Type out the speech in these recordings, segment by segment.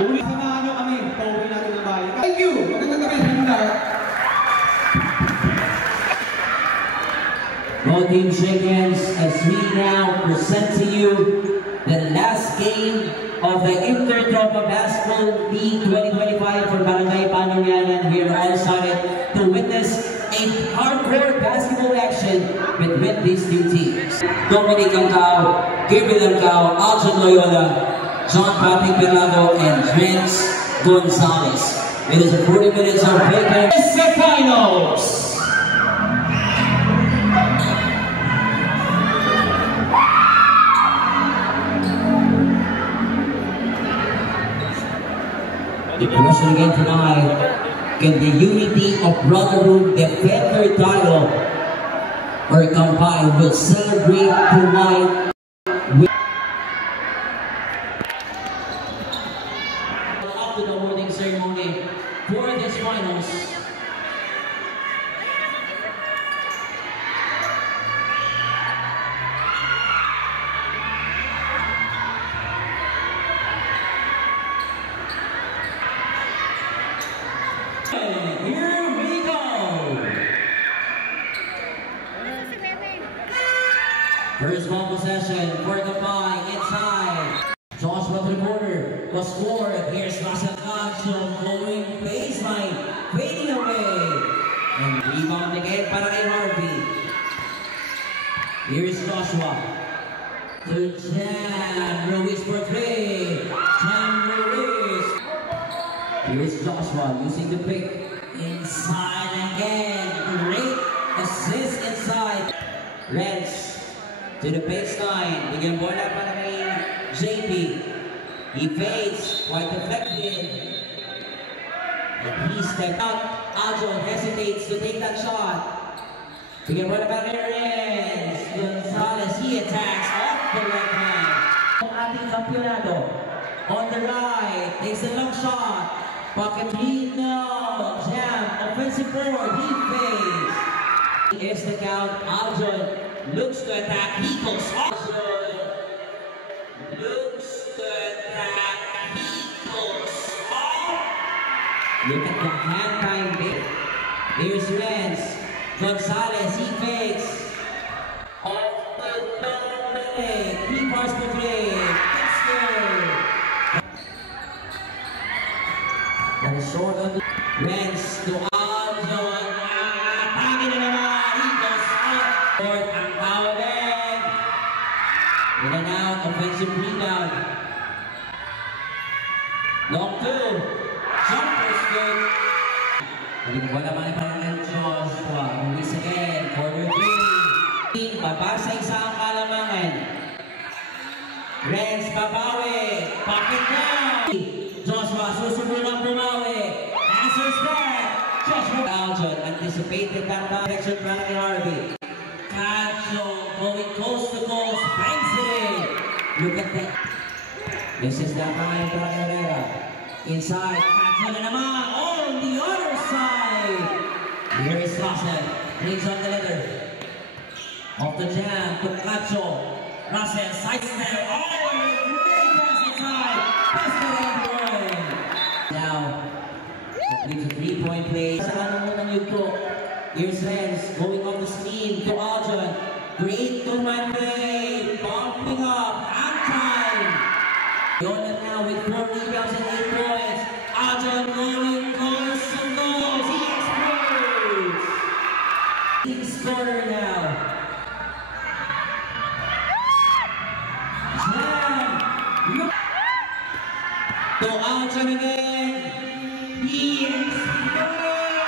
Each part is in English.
Samahan nyo kami. Pauwi natin ang bahay. Thank you! Magandang gabi. Both teams shake hands as we now present to you the last game of the Intertropa Basketball League 2025 for Barangay Panunyanan. We are all excited to witness a hardcore basketball action between these two teams. Dominic Angao, Gabriel Angao, Aljon Loyola, John Patrick Bernardo, and Vince Gonzalez. It is 40 minutes of big finals. The question again tonight, can the unity of brotherhood defend their title, or Kampay will celebrate tonight after the awarding ceremony for this finals? Here we go. First ball possession for Kampay inside. Joshua to the corner. The score. Here's Russell Castro going baseline, fading away, and rebound again para kay Harvey. Here's Joshua to Jam Ruiz for three. Jam Ruiz. Here's Joshua using the pick inside again. Great assist inside. Reds to the baseline. Bigyan bola para kay JP. He fades, quite deflected. And he stepped out. Aljon hesitates to take that shot. Bigyan bola para kay Reds. Gonzalez, he attacks off the left hand. Ang ating kampyonato. On the right, takes a long shot. Pocket lead now, Jam, offensive board, he fades. Here's the count, Aljon looks to attack, he goes off. Aljon looks to attack, he goes off. Look at the hand time bit. Here's Renz, Gonzalez, he fakes. Off the Dominic, he bars the three, and short of the Renz to Aljon. Atake na naman. He goes out. Short ang Howden. In and out. Offensive rebound. Long two. Jumper's good. Wala man ang Joshua. Ruiz again. Corner three. Babasa isa ang kalamangan. Renz babawi. Pocket down. Joshua susunod ang bumawi. Answers back. Joshua Aljon anticipated that direction from Harvey. Castro going coast to coast. Banks it in. Look at that. This is the time for Herrera. Inside. Castro na naman. On the other side. Here is Russell. Brings on the letter. Off the jam to Castro. Russell side step. Oh, great pass inside. Pass it in. Now, completes a three-point play. Sa kanong unang yugto, here's Renz going off the steam to Aljon. Great two-man play, bumping up, half time. Yona now with 4 rebounds and 8 points. Aljon going, goes and goes. He explodes. Big scorer now. Jam. To Aljon again. He explodes!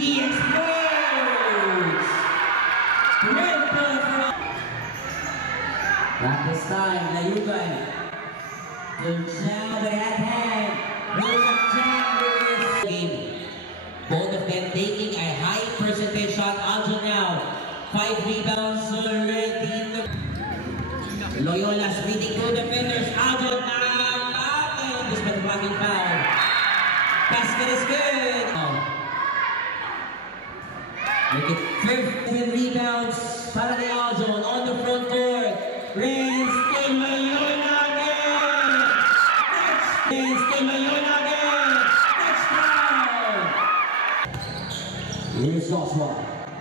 He explodes! Great ball from... Not this time, Layugan. The jam with that hand. Here's a jam with both of them taking a high percentage shot. Aljon now. 5 rebounds already. Loyola splitting 2 defenders. Aljon now. This was a blocking foul. Basket is good. Look at 15 rebounds para kay Aljon on the front court. Renz to Loyola again. against De Leon again. Touchdown! Here's Joshua.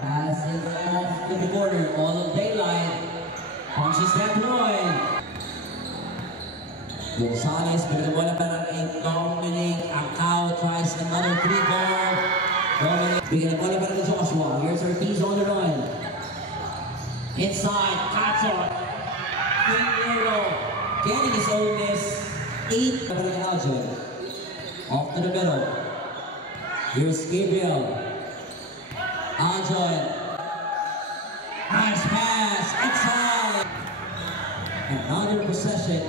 Passing off to the corner. All of daylight. Punches that one. Gonzalez, pero the bola para kay Dominic. Acao tries another 3-ball. Dominic, bigyan the bola para kay Joshua. Here's Ortiz on the run. Inside, Catson. Getting his own miss. 8 para kay Aljon. Off to the middle. Here's Gabriel. Aljon. Nice pass. Inside. Another possession.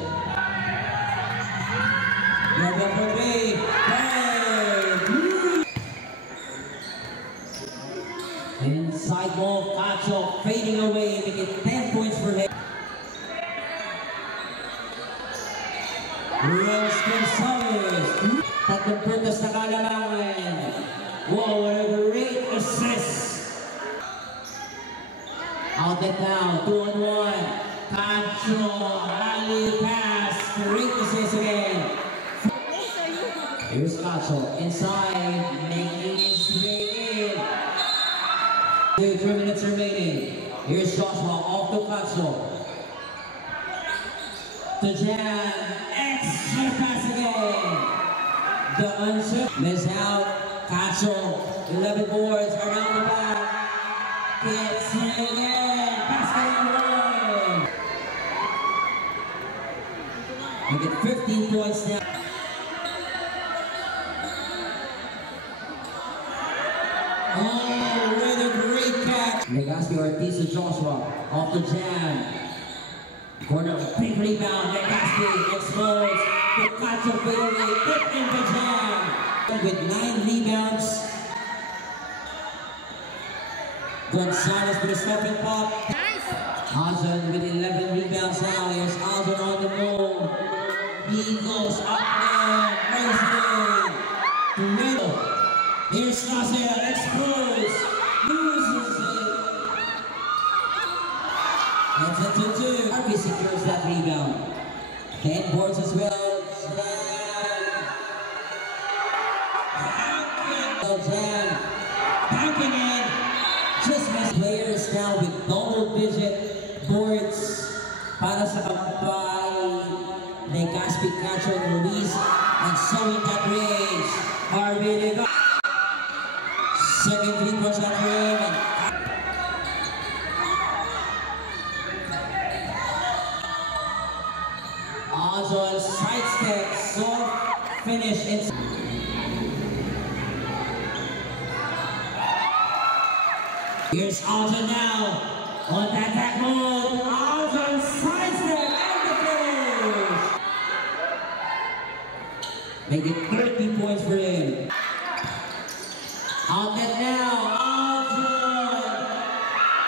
Number 3. Inside ball. Cacho fading away. Making 10 points for him. Rose Gonzalez. Tatlong puntos na kalamangan. Wow, what a great assist. Out and down, 2-on-1. Cacho, alley pass. Great assist again. Here's Cacho, inside, making his way in. 3 minutes remaining. Here's Joshua, off to Cacho. To Jan, extra pass again. The answer, miss out. Cacho, 11 boards around the back. Gets it again. Basket and one. We get 15 points now. Oh, what a great catch. Legaspi Ortiz to Joshua. Off the jam. Corner, big rebound. Legaspi explodes. The Cacho fadeaway. Put in the jam. With 9 rebounds. Gonzalez with a step and pop. Aljon with 11 rebounds now. Here's Aljon on the move. He goes up there. Racing. To middle. Here's Nasser. Explodes. Loses it. That's a 2-2. Harvey secures that rebound. 10 boards as well. Jam. Banking in. Just miss players now with double-digit boards para sa kampay. Legaspi, Cacho, and Luis. And sowing that range. Harvey Legaspi. Second 3-point shot for him. Aljon sidestep, soft finish. Here's Aljon now on that attack mode. Aljon sidestep and the finish. Make it 30 points for him. Out and now, Aljon.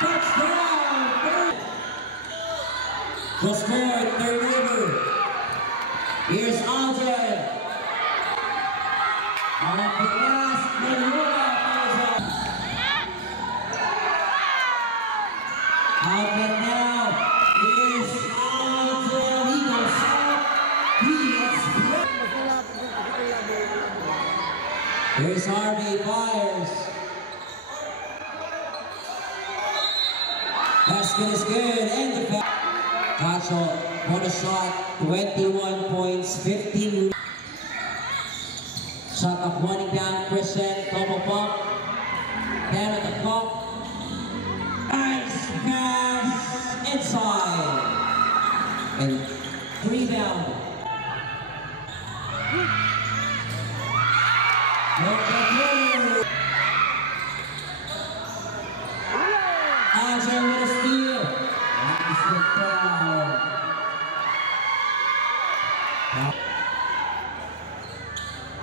Touchdown. The score, third over. Here's Aljon. On the last minute. Out and now, here's Aljon. He goes up. He explodes. Here's Harvey fires. Basket is good. And the back. Cacho, what a shot. 21 points, 15. Shot up, running down. Christian, double pump. Down at the cup. Nice pass inside. And rebound. Aljon with a steal. That's the foul.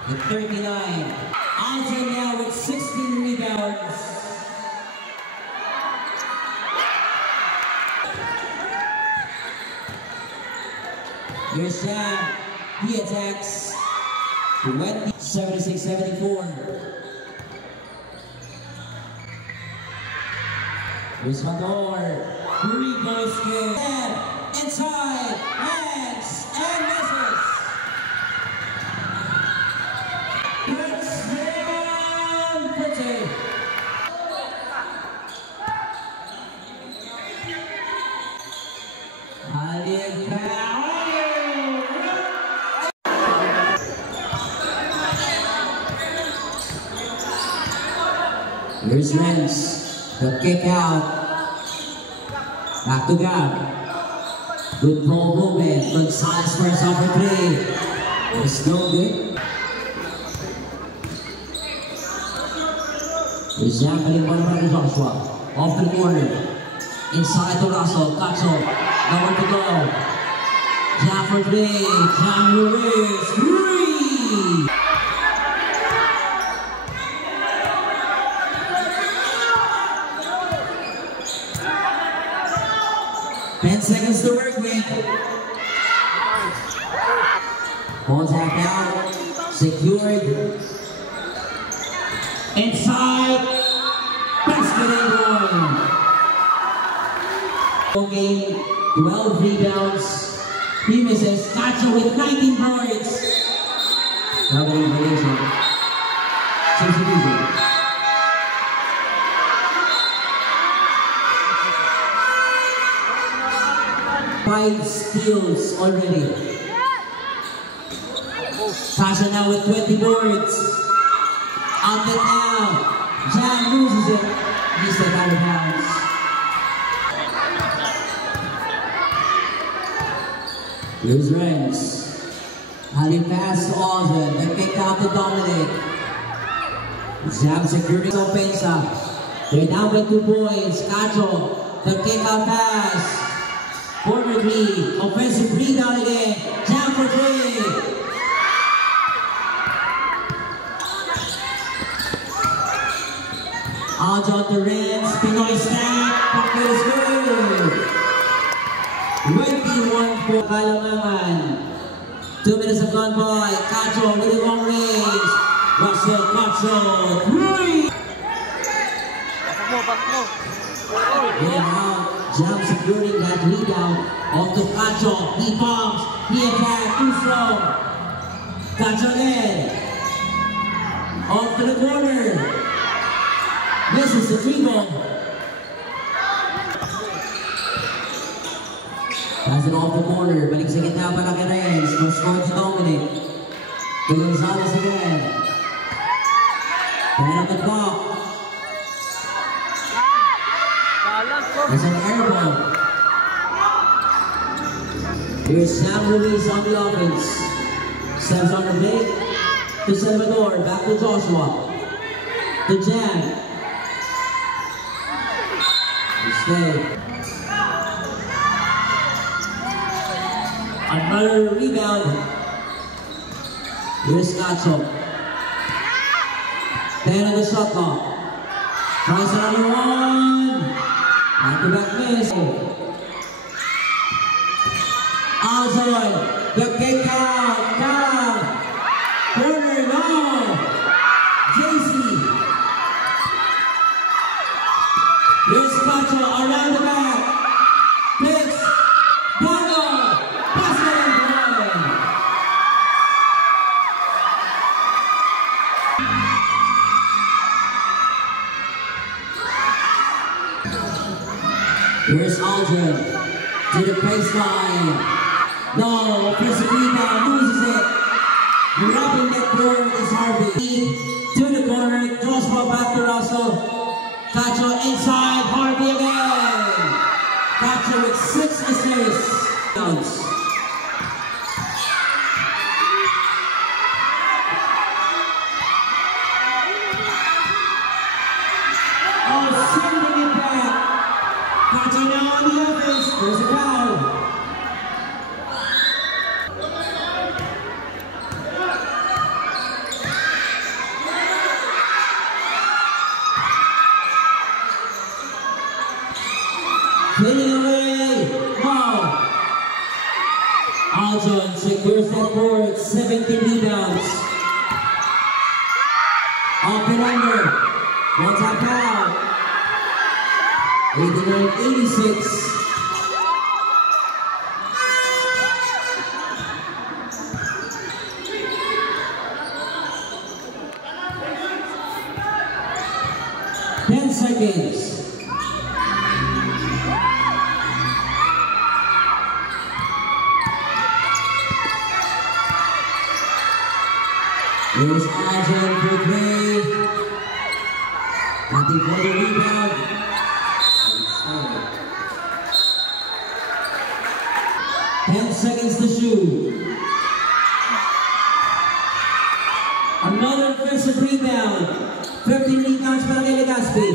With 39. Aljon now with 16 rebounds. Here's Sam. He attacks. 76-74. Here's Vandor. Rico's good. Inside. Hands and misses. Here's Renz. The kick out. Back to Gab. Good ball movement. Gonzalez first off for three. It's no good. Here's Jam. Balik mo naman ni Joshua. Off the corner. Inside to Russell. Cacho. Nowhere to go. Jam for three. Jam Ruiz. Three! 10 seconds to work with. Ball tap out. Secured. Inside. Basket and one. Game, 12 rebounds. He misses. Cacho with 19 points. Double violation. Substitution. 5 steals already. Cacho now with 20 boards. Up and out. Jam loses it. He's out of bounds. Here's Renz. Hali pass to Aldrin. Then kick out to Dominic. Jam security offensa. They're down by 2 points. Cacho. The kick out pass. Corner three, offensive rebound again. Jam for three. Aljon to Renz. Pinoy snap. Pocket is good. 21 for Kalamangan. 2 minutes of gone by. Cacho with the long range. Russell Cacho. Three. Yeah. Jam securing that rebound off to Cacho. He pumps. He attacks. Too strong. Cacho again. Off to the corner. Misses the dribble. Pass it off the corner. Balik sa gitna para kay Renz. Score to Dominic. To Gonzalez again. Down at the block. There's an air ball. Here's Sam Ruiz on the offense. Steps on the break to Salvador. Back to Joshua. To Jam. Stay. Another rebound. Here's Cacho. 10 on the shot clock. Tries another one. Back-to-back miss. Aljon, the kick out, down, corner, no. JC. Here's Cacho around the back. Picks, Bono, basket and one. Here's Aldrin to the baseline. No, offensive rebound, loses it. Grabbing that board is Harvey. To the corner, crossbar back to Russell. Cacho inside, Harvey again. Cacho with 6 assists. Oh, sending it back. Cacho now on the offense. There's a foul. Hitting away. Wow. Aljon secures that board. 17 rebounds. Up and under. One tap out. 89-86. Seconds. Here's Aljon for three. Hunting for the rebound. 10 seconds to shoot. Another offensive rebound. 15 rebounds para kay Legaspi.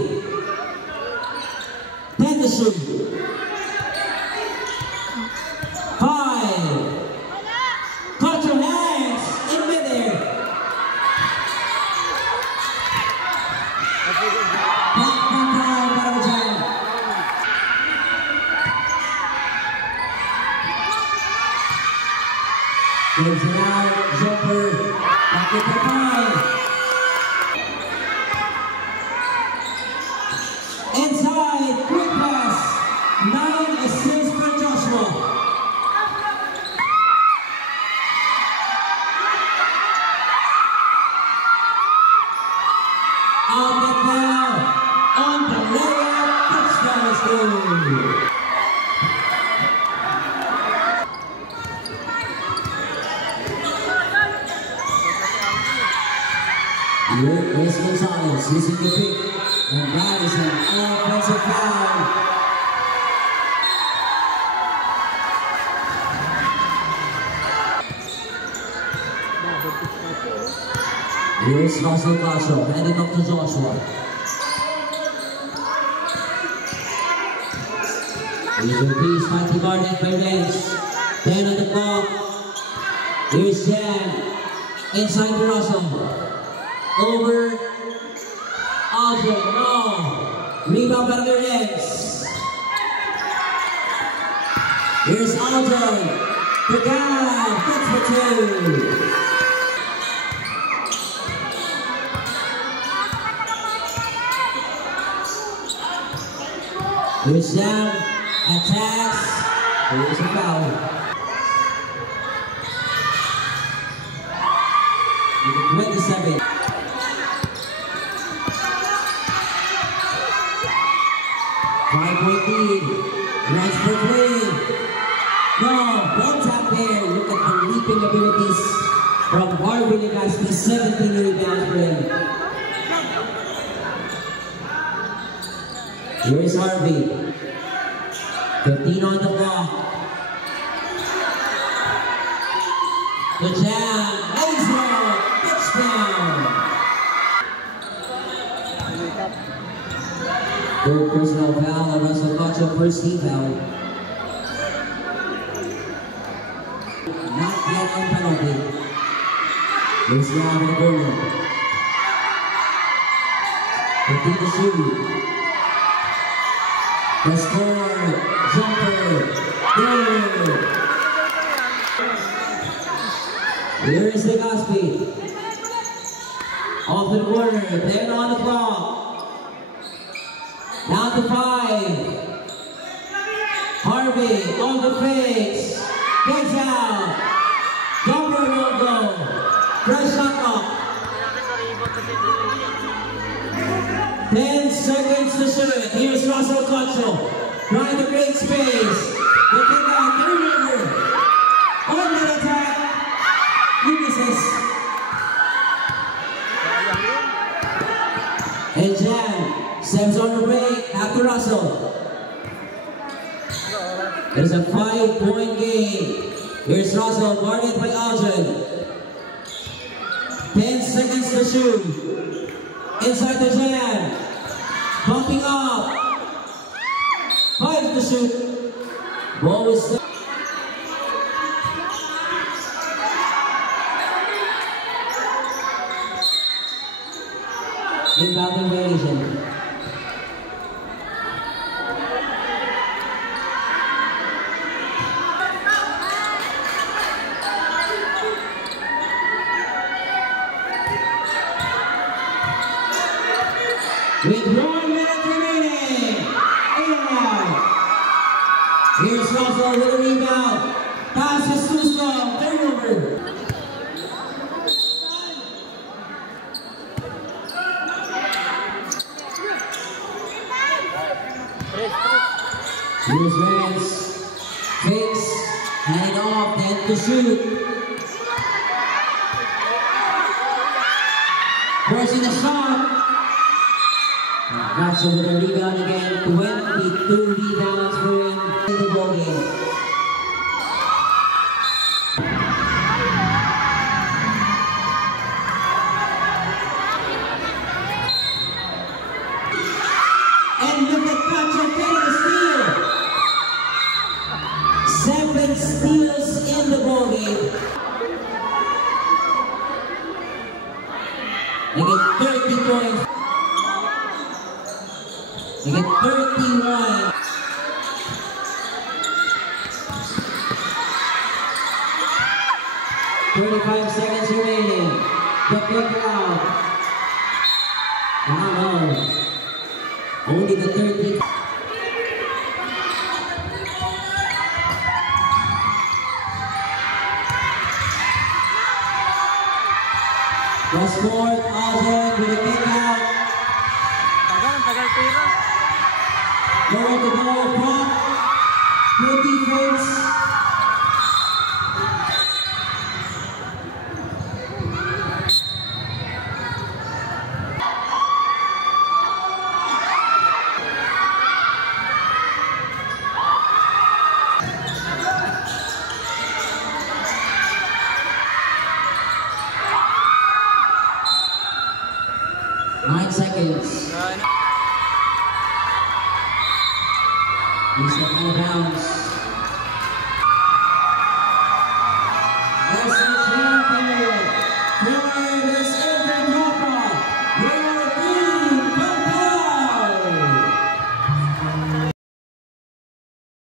10 to shoot. 5. Caught your hands in midair. Back time para dyan. Gives it out, jumper. Back to 5. Inside, quick pass. 9 assists for Joshua. Out the ball. On the layup. Touchdown is good. Here's Gonzalez using the pick, and that is an offensive foul. Here's Russell Castro, heading up to Joshua. Here's a piece, fighting guarded by Lens. 10 on the clock. Here's Jan, inside to Russell. Over Aldrin, no. Rebound by the Reds. Here's Aldrin. The guy, that's for 2. Here's Sam, attacks. Here's a foul. With 27. 5-point lead. Runs for 3. No, ball tap there. Look at the leaping abilities from Harvey Legaspi. 17 rebounds for him. Here's Harvey. 15 on the clock. The jam. Laser. Touchdown. Third personal foul on Russell Castro, first team foul. Not yet on penalty. Here's now in the corner. 15 to shoot. The score, jumper, good. Here is Legaspi. Off to the corner, 10 on the clock. Down to 5. Harvey on the face. Gets out. Jumper will go. Fresh shot up. 10 seconds to shoot. Here's Russell Castro. Trying to create space. Looking down. Turnover. On the attack. He misses. And Jam. Steps on the break, after Russell. There's a 5-point game. Here's Russell, guarded by Aldrin. 10 seconds to shoot. Inside the jam. Bumping up. 5 to shoot. Ball is set. Inbound violation. With 1 minute remaining. Here's Russell with a rebound. Pass is too strong. Turnover. Here's Rance. Fakes. Hand off. 10 to shoot. Forcing the shot. That's with a rebound again. 22 rebounds for him in the ball game. And look at Patrick getting a steal. 7 steals in the ball game. They get 30 points. They get 31. Seconds remaining. The big round. Only the 30. Westport, Alden with a kick out. Tagal tira. Lower the ball front. Good defense. Seconds. He's out of bounds.